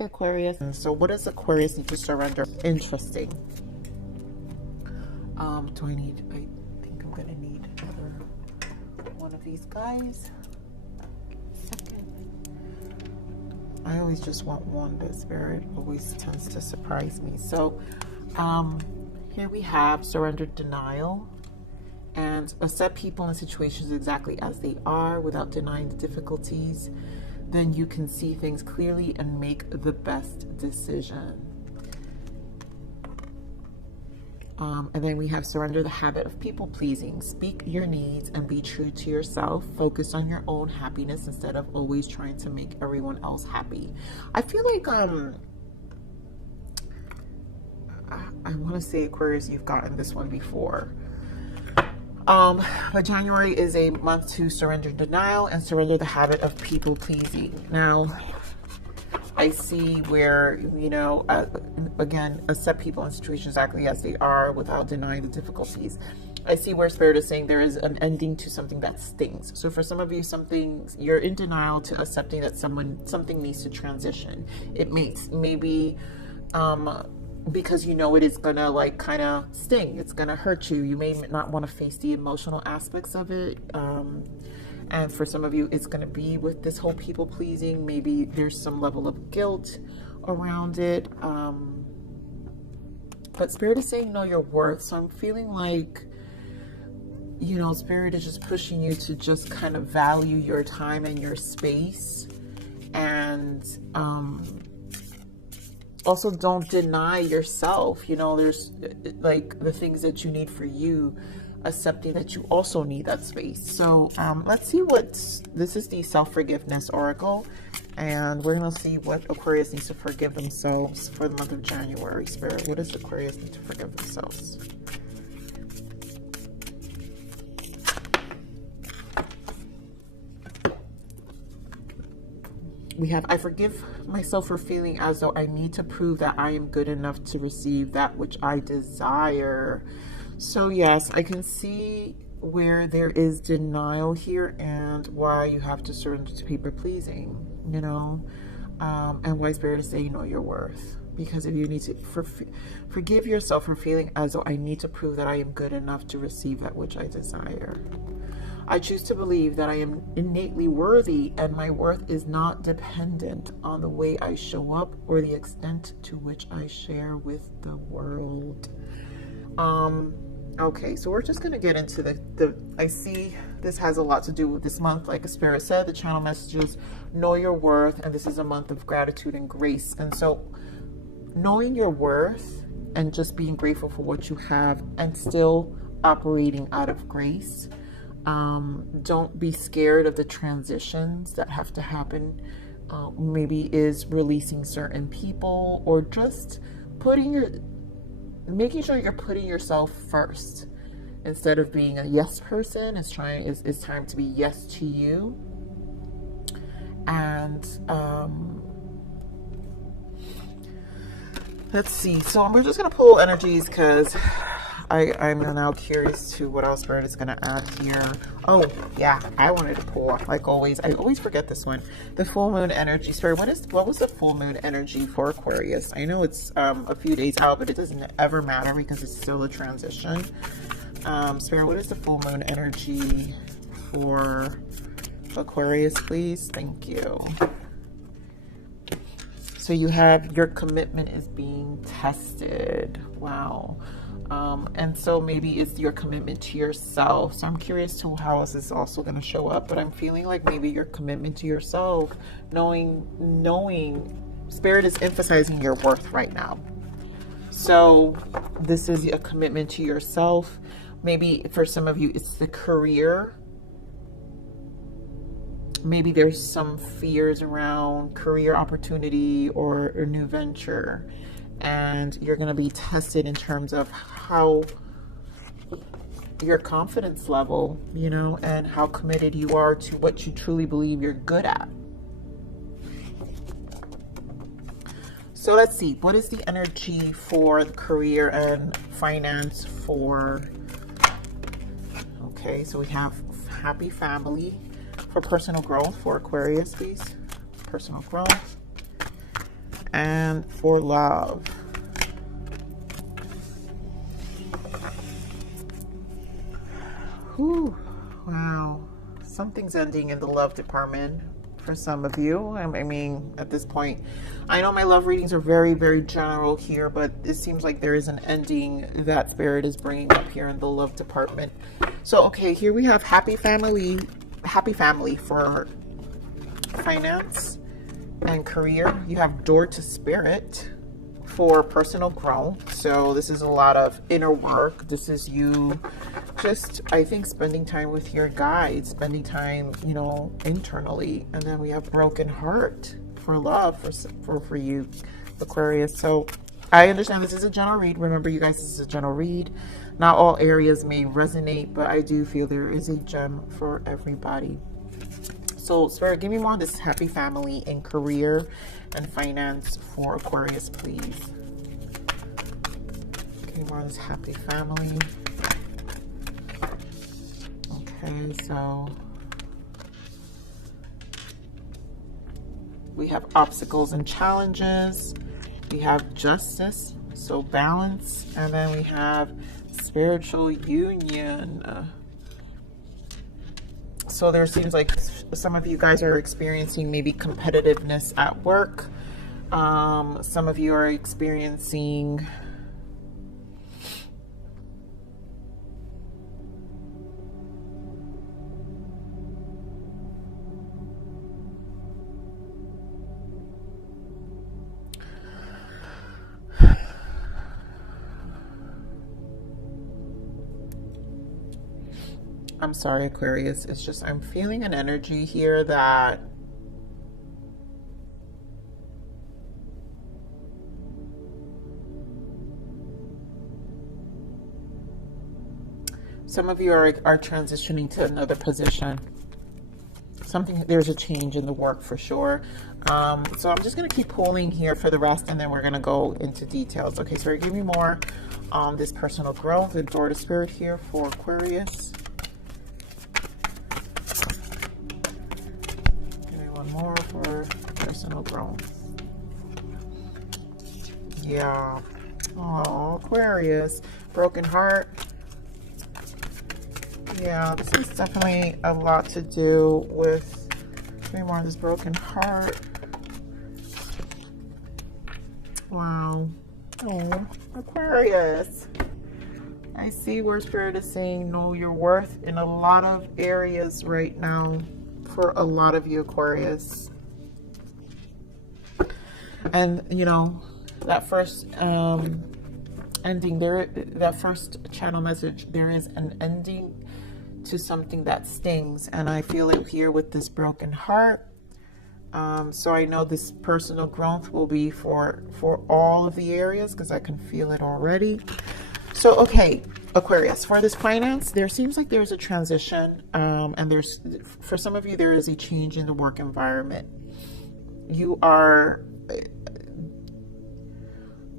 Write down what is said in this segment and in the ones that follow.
Aquarius. And so what does Aquarius need to surrender? Interesting. Do I think I'm gonna need another one of these guys. Second. I always just want one. The spirit always tends to surprise me. So here we have surrendered denial, and accept people and situations exactly as they are without denying the difficulties. Then you can see things clearly and make the best decision. And then we have surrender the habit of people pleasing. Speak your needs and be true to yourself. Focus on your own happiness instead of always trying to make everyone else happy. I feel like I want to say, Aquarius, you've gotten this one before. But January is a month to surrender denial and surrender the habit of people pleasing. Now, I see where, you know, again, accept people and situations exactly as they are without denying the difficulties. I see where Spirit is saying there is an ending to something that stings. So for some of you, you're in denial to accepting that something needs to transition. It makes maybe because you know it is gonna like kind of sting. It's gonna hurt you. You may not want to face the emotional aspects of it. And for some of you, it's going to be with this whole people pleasing. Maybe there's some level of guilt around it. But Spirit is saying know your worth. So I'm feeling like, you know, Spirit is just pushing you to just kind of value your time and your space. And also don't deny yourself. You know, there's like the things that you need for you, accepting that you also need that space. So let's see this is the self-forgiveness oracle, and we're gonna see what Aquarius needs to forgive themselves for the month of January. Spirit, what does Aquarius need to forgive themselves? We have, I forgive myself for feeling as though I need to prove that I am good enough to receive that which I desire. So yes, I can see where there is denial here and why you have to surrender to people pleasing, you know, and why Spirit is saying know your worth. Because if you need to forgive yourself for feeling as though I need to prove that I am good enough to receive that which I desire. I choose to believe that I am innately worthy and my worth is not dependent on the way I show up or the extent to which I share with the world. Okay, so we're just going to get into I see this has a lot to do with this month. Like a Spirit said, the channel messages, know your worth, and this is a month of gratitude and grace. And so knowing your worth and just being grateful for what you have and still operating out of grace. Don't be scared of the transitions that have to happen. Maybe is releasing certain people or just making sure you're putting yourself first instead of being a yes person. It's time to be yes to you. And let's see. So we're just gonna pull energies because I'm now curious to what else Spirit is gonna add here. Oh yeah, I wanted to pull, like always. I always forget this one. The full moon energy. Spirit, what was the full moon energy for Aquarius? I know it's a few days out, but it doesn't ever matter because it's still a transition. Spirit, what is the full moon energy for Aquarius, please? Thank you. So you have your commitment is being tested. Wow. And so maybe it's your commitment to yourself. So I'm curious to how is this also going to show up, but I'm feeling like maybe your commitment to yourself, knowing Spirit is emphasizing your worth right now. So this is a commitment to yourself. Maybe for some of you, it's the career. Maybe there's some fears around career opportunity or a new venture. And you're going to be tested in terms of how your confidence level, you know, and how committed you are to what you truly believe you're good at. So let's see, what is the energy for the career and finance for, okay, so we have happy family. For personal growth for Aquarius, please. Personal growth. and for love. Whew. Wow. Something's ending in the love department for some of you. I mean, at this point, I know my love readings are very, very general here, but it seems like there is an ending that Spirit is bringing up here in the love department. So, okay, here we have happy family for finance and career. You have door to Spirit for personal growth. So this is a lot of inner work. This is you just, I think, spending time with your guides, spending time, you know, internally. And then we have broken heart for love for you, Aquarius. So I understand this is a general read. Remember, you guys, this is a general read. Not all areas may resonate, but I do feel there is a gem for everybody. So Spirit, give me more on this happy family and career and finance for Aquarius, please. Give me more on this happy family. Okay, so we have obstacles and challenges. We have justice, so balance. And then we have spiritual union. So there seems like some of you guys are experiencing maybe competitiveness at work. Some of you are experiencing I'm sorry, Aquarius. It's just I'm feeling an energy here that some of you are transitioning to another position. There's a change in the work for sure. So I'm just going to keep pulling here for the rest, and then we're going to go into details. Okay, so give me more on this personal growth and door to Spirit here for Aquarius. More for personal growth. Yeah. Oh, Aquarius. Broken heart. Yeah, this is definitely a lot to do with more of this broken heart. Wow. Oh, Aquarius. I see where Spirit is saying know your worth in a lot of areas right now. For a lot of you, Aquarius. And you know, that first ending there, that first channel message, there is an ending to something that stings, and I feel it here with this broken heart. So I know this personal growth will be for all of the areas, because I can feel it already. So okay, Aquarius, for this finance, there seems like there's a transition, and there's, for some of you, there is a change in the work environment. You are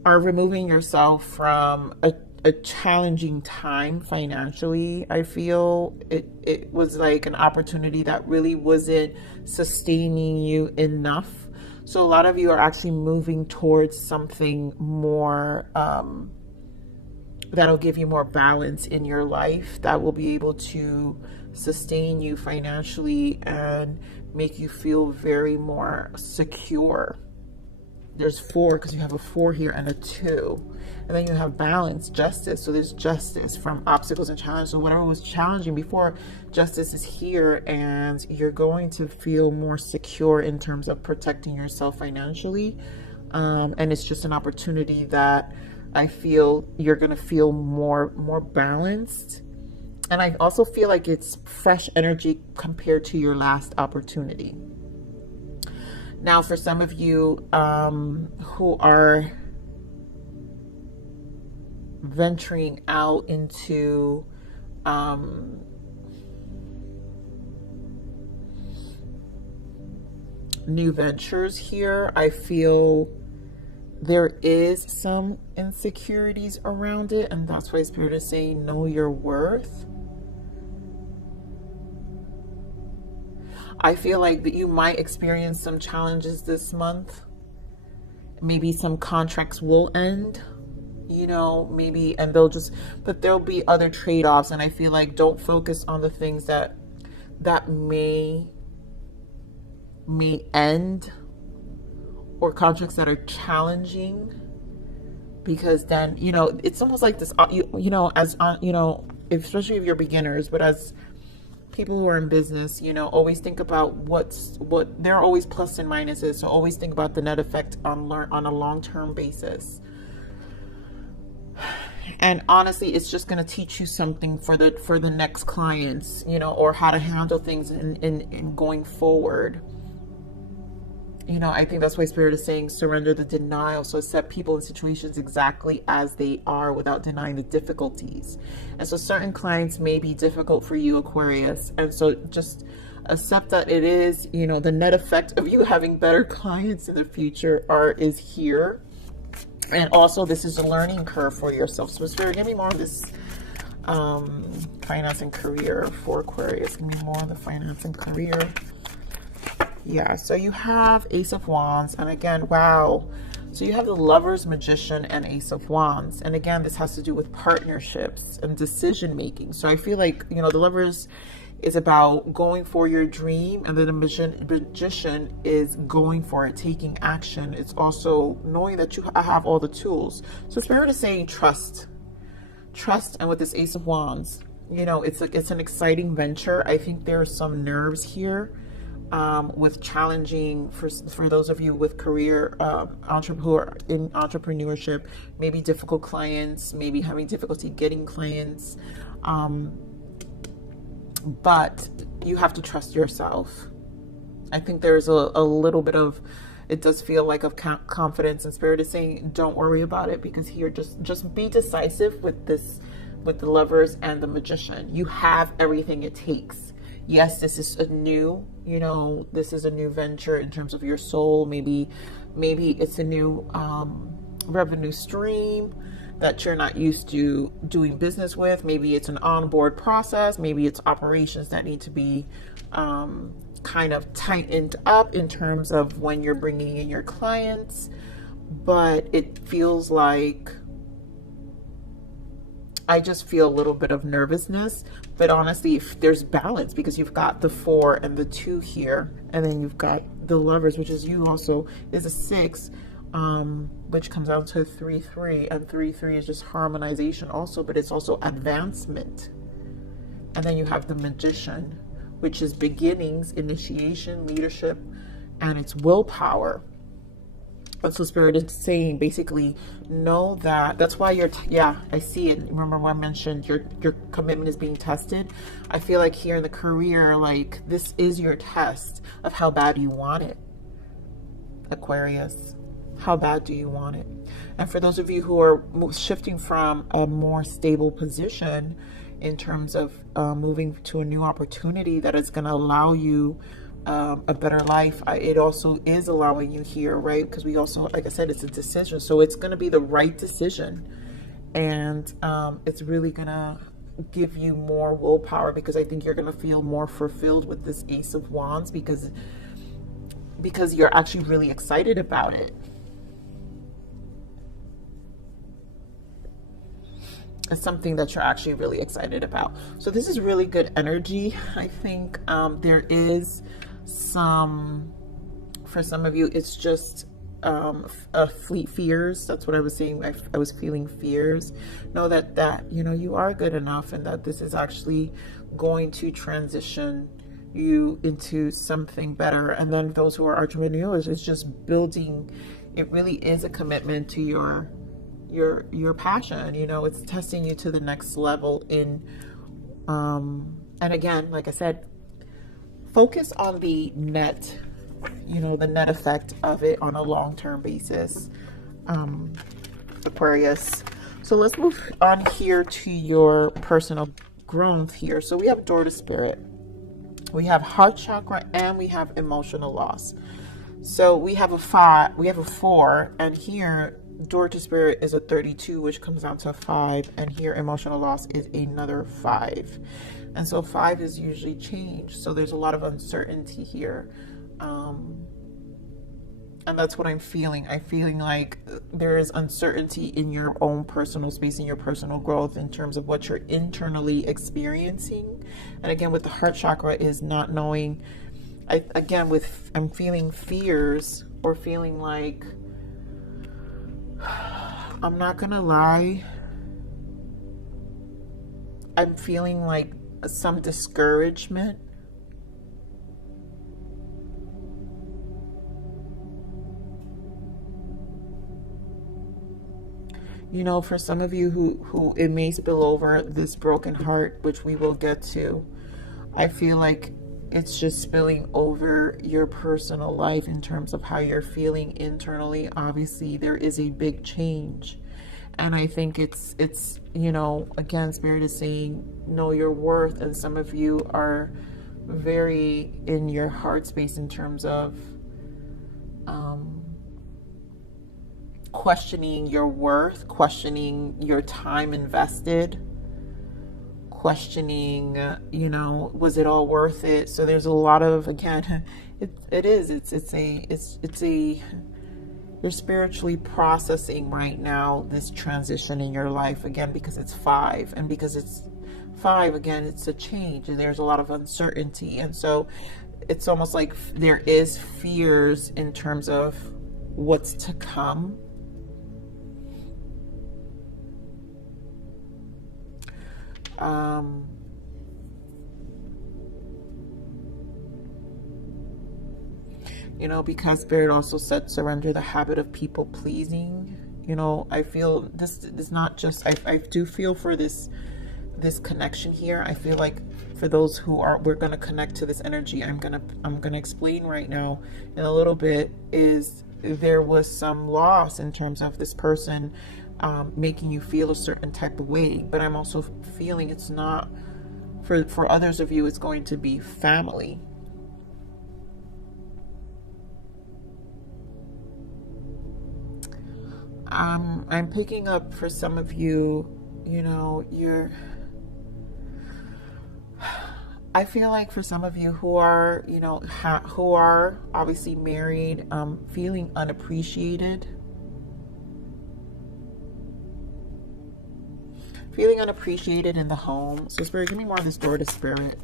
removing yourself from a challenging time financially. I feel it was like an opportunity that really wasn't sustaining you enough. So a lot of you are actually moving towards something more that'll give you more balance in your life, that will be able to sustain you financially and make you feel very more secure. There's 4, because you have a 4 here and a 2. And then you have balance, justice. So there's justice from obstacles and challenges. So whatever was challenging before, justice is here, and you're going to feel more secure in terms of protecting yourself financially. And it's just an opportunity that I feel you're going to feel more balanced. And I also feel like it's fresh energy compared to your last opportunity. Now, for some of you who are venturing out into new ventures here, I feel there is some insecurities around it, and that's why Spirit is saying know your worth. I feel like that you might experience some challenges this month, Maybe some contracts will end, you know, maybe, and they'll just, but there'll be other trade-offs. And I feel like don't focus on the things that may end, or contracts that are challenging, because then, you know, it's almost like this, you know, as you know, especially if you're beginners, but as people who are in business, you know, always think about what there are always plus and minuses. So always think about the net effect on a long-term basis. And honestly, it's just going to teach you something for the next clients, you know, or how to handle things in going forward. You know, I think that's why Spirit is saying surrender the denial. So accept people and situations exactly as they are without denying the difficulties. And so certain clients may be difficult for you, Aquarius. And so just accept that it is, you know, the net effect of you having better clients in the future is here. And also this is a learning curve for yourself. So Spirit, give me more of this finance and career for Aquarius. Give me more of the finance and career. Yeah, so you have Ace of Wands, and again, wow. So you have the Lovers, Magician, and Ace of Wands. And again, this has to do with partnerships and decision making. So I feel like, you know, the Lovers is about going for your dream, and then the Magician is going for it, taking action. It's also knowing that you have all the tools. So Spirit is saying trust. Trust, and with this Ace of Wands, you know, it's an exciting venture. I think there are some nerves here. With challenging for those of you with career who are in entrepreneurship, maybe difficult clients, maybe having difficulty getting clients, but you have to trust yourself. I think there's a little bit of, it does feel like, of confidence, and Spirit is saying don't worry about it, because here just be decisive with the Lovers and the Magician. You have everything it takes. Yes, this is a new, you know, this is a new venture in terms of your soul. Maybe it's a new revenue stream that you're not used to doing business with. Maybe it's an onboard process. Maybe it's operations that need to be kind of tightened up in terms of when you're bringing in your clients. But it feels like, I just feel a little bit of nervousness, but honestly, if there's balance, because you've got the 4 and the 2 here, and then you've got the Lovers, which is you also is a 6, which comes out to 3-3, and 3-3 is just harmonization also, but it's also advancement. And then you have the Magician, which is beginnings, initiation, leadership, and it's willpower. And so Spirit is saying, basically, know that that's why I see it. Remember when I mentioned your commitment is being tested? I feel like here in the career, like this is your test of how bad you want it, Aquarius. How bad do you want it? And for those of you who are shifting from a more stable position in terms of moving to a new opportunity that is going to allow you a better life, it also is allowing you here, right? Because we also, like I said, it's a decision. So it's going to be the right decision. And it's really going to give you more willpower, because I think you're going to feel more fulfilled with this Ace of Wands, because you're actually really excited about it. It's something that you're actually really excited about. So this is really good energy. I think there is for some of you, it's just fleet fears. That's what I was saying. I was feeling fears. Know that you know you are good enough, and that this is actually going to transition you into something better. And then those who are entrepreneurs, it's just building. It really is a commitment to your passion. You know, it's testing you to the next level in and again, like I said, focus on the net, you know, the net effect of it on a long-term basis, Aquarius. So let's move on here to your personal growth here. So we have door to spirit, we have heart chakra, and we have emotional loss. So we have a 5, we have a 4, and here door to spirit is a 32, which comes out to 5, and here emotional loss is another 5. And so 5 is usually change. So there's a lot of uncertainty here. And that's what I'm feeling. I'm feeling like there is uncertainty in your own personal space, in your personal growth, in terms of what you're internally experiencing. And again, with the heart chakra is not knowing. I'm feeling fears, or feeling like, I'm not gonna lie, I'm feeling like some discouragement. You know, for some of you who it may spill over, this broken heart, which we will get to, I feel like it's just spilling over your personal life in terms of how you're feeling internally. Obviously, there is a big change. And I think it's, you know, again, Spirit is saying, know your worth. And some of you are very in your heart space in terms of questioning your worth, questioning your time invested, questioning, you know, was it all worth it? So there's a lot of, again, you're spiritually processing right now this transition in your life, again, because it's 5, and because it's 5, again, it's a change, and there's a lot of uncertainty. And so it's almost like there is fears in terms of what's to come. You know, because Spirit also said surrender the habit of people pleasing. You know, I feel this is not just, I do feel for this connection here. I feel like for those who are, we're going to connect to this energy. I'm going to explain right now in a little bit, is there was some loss in terms of this person making you feel a certain type of way. But I'm also feeling it's not, for others of you, it's going to be family. I'm picking up for some of you, you know, I feel like for some of you who are, you know, who are obviously married, feeling unappreciated. Feeling unappreciated in the home. So Spirit, give me more of this door to Spirit.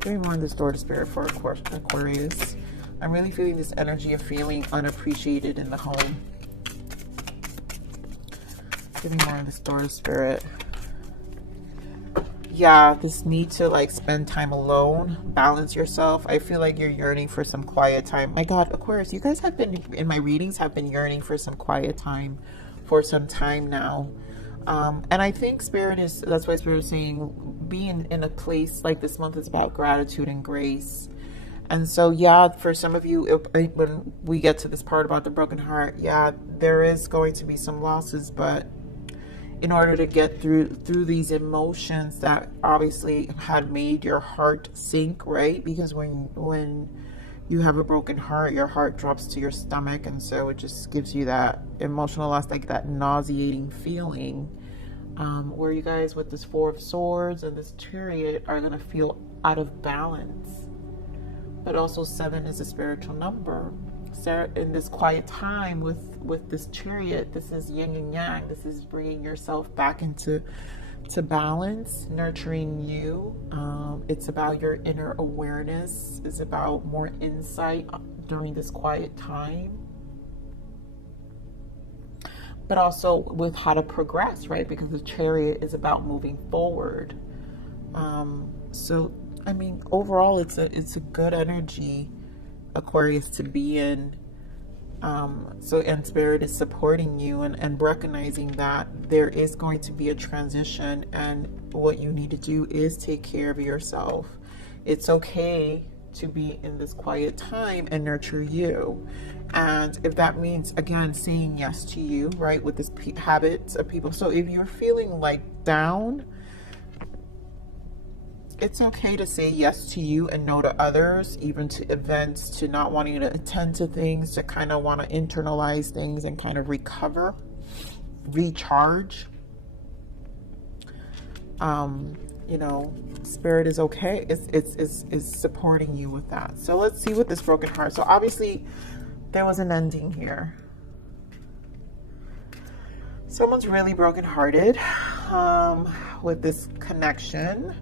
Give me more of this door to Spirit for Aquarius. I'm really feeling this energy of feeling unappreciated in the home. Give me more of this door to Spirit. Yeah, this need to like spend time alone, balance yourself. I feel like you're yearning for some quiet time. My God, Aquarius, you guys have been, in my readings, have been yearning for some quiet time for some time now. And I think Spirit is, that's why Spirit is saying, being in a place like this month is about gratitude and grace. And so, yeah, for some of you, when we get to this part about the broken heart, yeah, there is going to be some losses, but in order to get through these emotions that obviously had made your heart sink, right? Because when you have a broken heart, your heart drops to your stomach, and so it just gives you that emotional loss, like that nauseating feeling, where you guys with this 4 of Swords and this Chariot are going to feel out of balance. But also 7 is a spiritual number. So in this quiet time with this Chariot, this is yin and yang. This is bringing yourself back into balance, nurturing you. It's about your inner awareness. It's about more insight during this quiet time. But also with how to progress, right? Because the Chariot is about moving forward. So, I mean, overall, it's a good energy, Aquarius, to be in. And Spirit is supporting you and recognizing that there is going to be a transition, and what you need to do is take care of yourself. It's okay to be in this quiet time and nurture you. And if that means, again, saying yes to you, right, with this habits of people. So if you're feeling like down, it's okay to say yes to you and no to others, even to events, to not wanting to attend to things, to kind of want to internalize things and kind of recover, recharge. You know, Spirit is okay. It's supporting you with that. So let's see with this broken heart. So obviously, there was an ending here. Someone's really brokenhearted with this connection.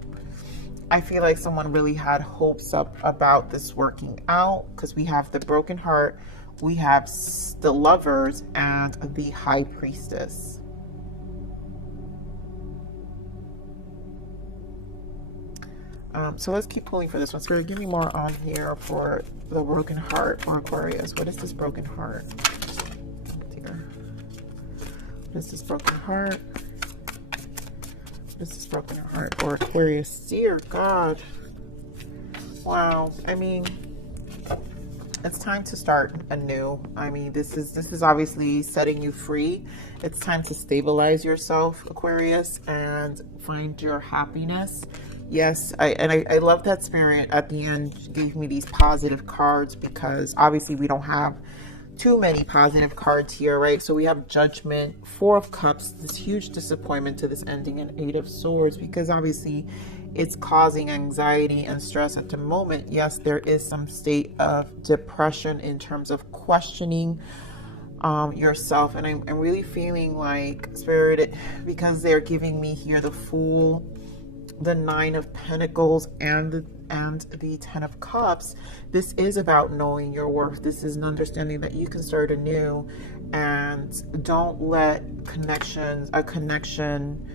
I feel like someone really had hopes up about this working out, because we have the broken heart, we have the Lovers, and the High Priestess. So let's keep pulling for this one. Spirit, give me more on here for the broken heart or Aquarius. What is this broken heart? Oh dear. What is this broken heart? What is this broken heart or Aquarius? Dear God. Wow. I mean, it's time to start anew. I mean, this is obviously setting you free. It's time to stabilize yourself, Aquarius, and find your happiness. Yes, I love that Spirit at the end gave me these positive cards, because obviously we don't have too many positive cards here, right? So we have Judgment, Four of Cups, this huge disappointment to this ending, and Eight of Swords, because obviously it's causing anxiety and stress at the moment. Yes, there is some state of depression in terms of questioning yourself, and I'm really feeling like Spirit, because they're giving me here the Fool, the Nine of Pentacles, and the Ten of Cups. This is about knowing your worth. This is an understanding that you can start anew, and don't let a connection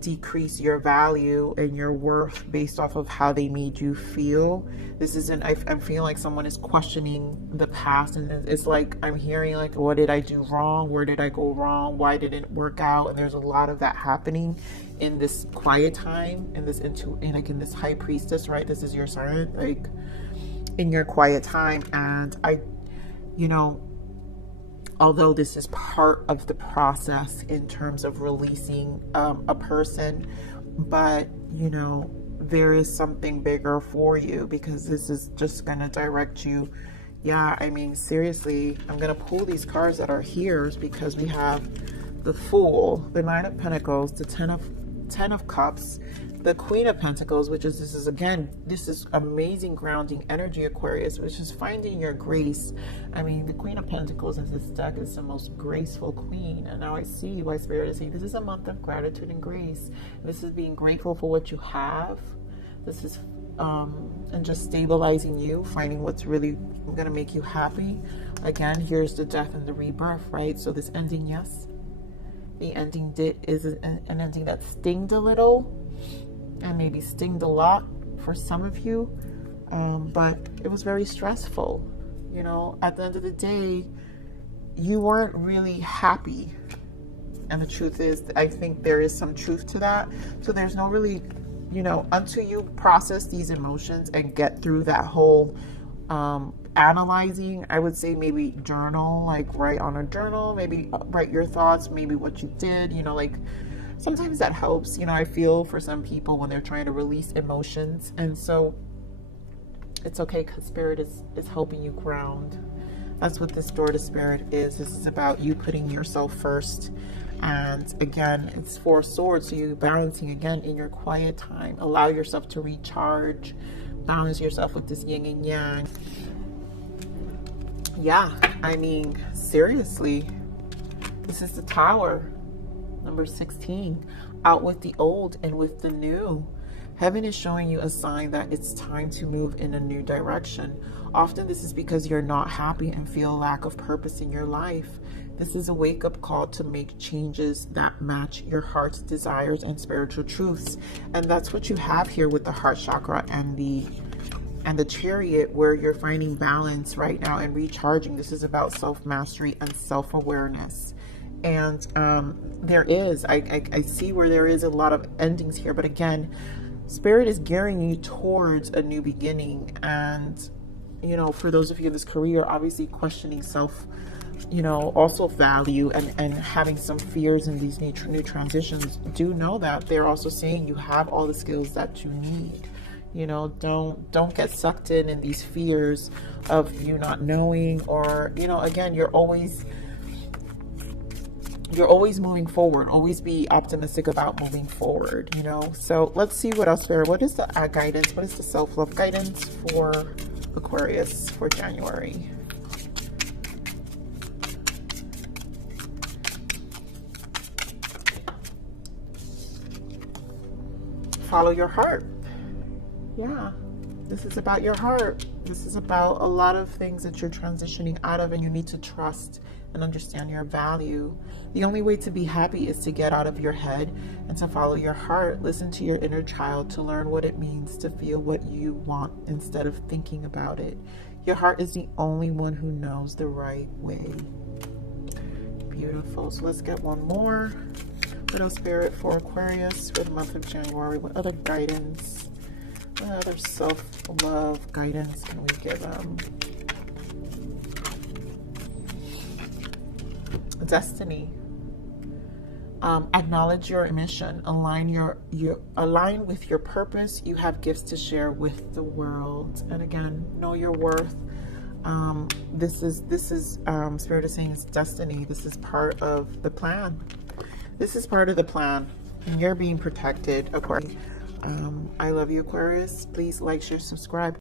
decrease your value and your worth based off of how they made you feel. This isn't, I'm feeling like someone is questioning the past, and it's like I'm hearing like, what did I do wrong? Where did I go wrong? Why didn't it work out? And there's a lot of that happening in this quiet time, in this like in this High Priestess, right? This is your sign, like in your quiet time. And although this is part of the process in terms of releasing a person, but there is something bigger for you, because this is just going to direct you. Yeah, I mean, seriously, I'm going to pull these cards that are here, because we have the Fool, the Nine of Pentacles, the Ten of Cups, the Queen of Pentacles, which is, this is amazing grounding energy, Aquarius, which is finding your grace. I mean, the Queen of Pentacles in this deck is the most graceful queen, and now I see why Spirit is saying this is a month of gratitude and grace. This is being grateful for what you have. This is and just stabilizing you, finding what's really going to make you happy. Again, here's the death and the rebirth, right? So this ending, yes, the ending is an ending that stinged a little, and maybe stinged a lot for some of you, but it was very stressful. At the end of the day, you weren't really happy, and the truth is, I think there is some truth to that. So there's no really, until you process these emotions and get through that whole analyzing, I would say maybe journal, like write on a journal, maybe write your thoughts, maybe what you did, like sometimes that helps. I feel for some people when they're trying to release emotions, and so it's okay, because Spirit is helping you ground. That's what this door to Spirit is. This is about you putting yourself first. And again, it's Four of Swords, so you're balancing again in your quiet time. Allow yourself to recharge, balance yourself with this yin and yang. Yeah, I mean, seriously, this is the Tower, number 16, out with the old and with the new. Heaven is showing you a sign that it's time to move in a new direction. Often this is because you're not happy and feel a lack of purpose in your life. This is a wake-up call to make changes that match your heart's desires and spiritual truths. And that's what you have here with the heart chakra and the Chariot, where you're finding balance right now and recharging. This is about self-mastery and self-awareness. And I see where there is a lot of endings here, but again, Spirit is gearing you towards a new beginning. And for those of you in this career, obviously questioning self, also value, and having some fears in these new transitions, do know that they're also saying you have all the skills that you need. Don't get sucked in these fears of you not knowing, or again, you're always moving forward. Always be optimistic about moving forward. So let's see what else there. What is the guidance? What is the self-love guidance for Aquarius for January? follow your heart. Yeah, this is about your heart. This is about a lot of things that you're transitioning out of, and you need to trust and understand your value. The only way to be happy is to get out of your head and to follow your heart. Listen to your inner child to learn what it means to feel what you want instead of thinking about it. Your heart is the only one who knows the right way. Beautiful. So let's get one more. What else, Spirit, for Aquarius for the month of January? What other guidance, what other self-love guidance can we give them? Destiny. Acknowledge your mission. Align with your purpose. You have gifts to share with the world. And again, know your worth. This is Spirit is saying it's destiny. This is part of the plan. This is part of the plan, and you're being protected, Aquarius. I love you, Aquarius. Please like, share, subscribe.